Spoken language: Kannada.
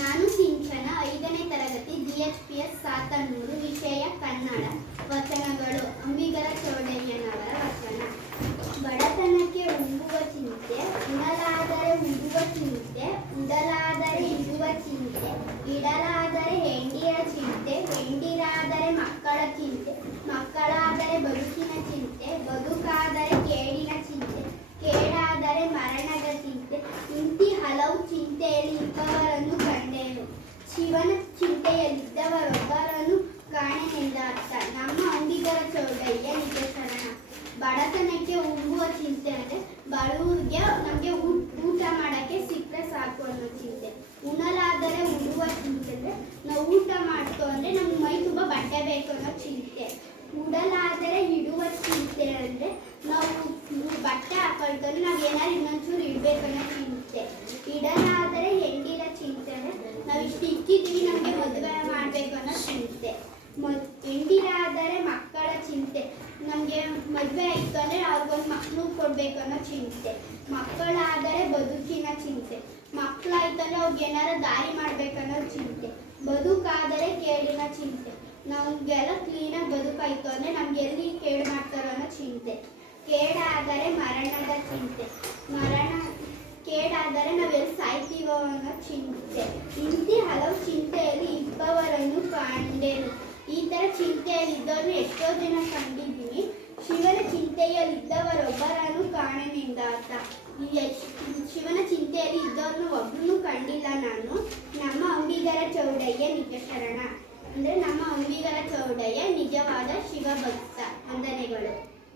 ನಾನು ಸಿಂಚನ, ಐದನೇ ತರಗತಿ ಜಿ ಪಿ ಎಸ್ ಸಾತನೂರು, ವಿಷಯ ಕನ್ನಡ, ವಚನಗಳು ಅಂಬಿಗರ ಚೌಡಯ್ಯನವರ ವಚನ. ಬಡತನಕ್ಕೆ ಉಂಬುವ ಚಿಂತೆ, ಉಣಲಾದರೆ ಉಂಗುವ ಚಿಂತೆ, ಉಡಲಾದರೆ ಇಡುವ ಚಿಂತೆ, ಇಡಲಾದರೆ ಹೆಂಡಿಯ ಚಿಂತೆ, ಹೆಂಡಿರಾದರೆ ಮಕ್ಕಳ ಚಿಂತೆ, ಮಕ್ಕಳಾದರೆ ಬದುಕಿನ ಚಿಂತೆ, ಬದುಕಾದರೆ ಕೇಡಿನ ಚಿಂತೆ, ಕೇಡಾದರೆ ಮರಣದ ಚಿಂತೆ, ಇಂತಿ ಹಲವು ಚಿಂತೆಯಲ್ಲಿ ಇಬ್ಬವರನ್ನು ಕಂಡೆನು ಶಿವನ ಚಿಂತೆಯಲ್ಲಿದ್ದವರೊಬ್ಬರನ್ನು ಕಾಣೆನೆಂದ ಅರ್ಥ ನಮ್ಮ ಅಂಬಿಗರ ಚೌಡಯ್ಯ ನಿಜ ಶರಣ ಬಡತನಕ್ಕೆ ಉಂಬುವ ಚಿಂತೆ ಅಂದ್ರೆ ಬಡವರಿಗೆ ನಮಗೆ ಊಟ ಮಾಡಕ್ಕೆ ಸಿಕ್ಕರೆ ಸಾಕು ಅನ್ನೋ ಚಿಂತೆ. ಉಣಲಾದರೆ ಉಡುವ ಚಿಂತೆ ಅಂದ್ರೆ ನಾವು ಊಟ ಮಾಡ್ತು ಅಂದ್ರೆ ನಮ್ಗೆ ಮೈ ತುಂಬ ಬಟ್ಟೆ ಬೇಕು ಅನ್ನೋ ಚಿಂತೆ. ಉಡಲಾದರೆ ಇಡುವ ಚಿಂತೆ ಅಂದ್ರೆ ನಾವು ಬಟ್ಟೆ ಹಾಕೊಳ್ತಾರೆ ನಾವು ಏನಾದ್ರು ಇನ್ನೊಂಚೂರು ಇಡ್ಬೇಕು ಅನ್ನೋ ಚಿಂತೆ ಇಡಲಾದರೆ ಹೆಂಡಿನ ಚಿಂತೆ ಅಂದ್ರೆ ನಾವು ಇಷ್ಟು ನಮಗೆ ಮದುವೆ ಮಾಡಬೇಕು ಅನ್ನೋ ಚಿಂತೆ. ಮದ್ ಹೆಂಡಿರಾದರೆ ಮಕ್ಕಳ ಚಿಂತೆ. ನಮಗೆ ಮದುವೆ ಆಯಿತು ಅಂದರೆ ಅವ್ರಿಗೊಂದು ಮಕ್ಕಳು ಕೊಡಬೇಕು ಅನ್ನೋ ಚಿಂತೆ. ಮಕ್ಕಳಾದರೆ ಬದುಕಿನ ಚಿಂತೆ. ಮಕ್ಕಳಾಯ್ತು ಅಂದರೆ ಅವ್ರಿಗೆ ಏನಾರ ದಾರಿ ಮಾಡ್ಬೇಕನ್ನೋ ಚಿಂತೆ. ಬದುಕಾದರೆ ಕೇಳಿನ ಚಿಂತೆ. ನಮಗೆಲ್ಲ ಕ್ಲೀನಾಗಿ ಬದುಕಾಯ್ತು ಅಂದರೆ ನಮ್ಗೆ ಎಲ್ಲಿ ಕೇಡು ಮಾಡ್ತಾರೋ ಅನ್ನೋ ಚಿಂತೆ. ಕೇಡಾದರೆ ಮರಣದ ಚಿಂತೆ ಮರಣ ಕೇಡಾದರೆ ನಾವೆಲ್ಲಿ ಸಾಯ್ತೀವೋ ಅನ್ನೋ ಚಿಂತೆ. ಇಂತಿ ಹಲವು ಚಿಂತೆಯಲ್ಲಿ ಇಬ್ಬವರನ್ನು ಕಂಡೆನು ಈ ಥರ ಇದ್ದವರು ಎಷ್ಟೋ ಜನ ಕಂಡಿದ್ದೀನಿ ಶಿವನ ಚಿಂತೆಯಲ್ಲಿ ಇದ್ದವರೊಬ್ಬರನ್ನು ಕಾಣನಿಂದ ಅಂತ ಶಿವನ ಚಿಂತೆಯಲ್ಲಿ ಇದ್ದವ್ರನ್ನು ಒಬ್ಬರನ್ನು ಕಂಡಿಲ್ಲ ನಾನು. ನಮ್ಮ ಅಂಬಿಗರ ಚೌಡಯ್ಯ ನಿಜ ಶರಣ. ಅಂದರೆ ನಮ್ಮ ಅಂಬಿಗರ ಚೌಡಯ್ಯ ನಿಜವಾದ ಶಿವಭಕ್ತ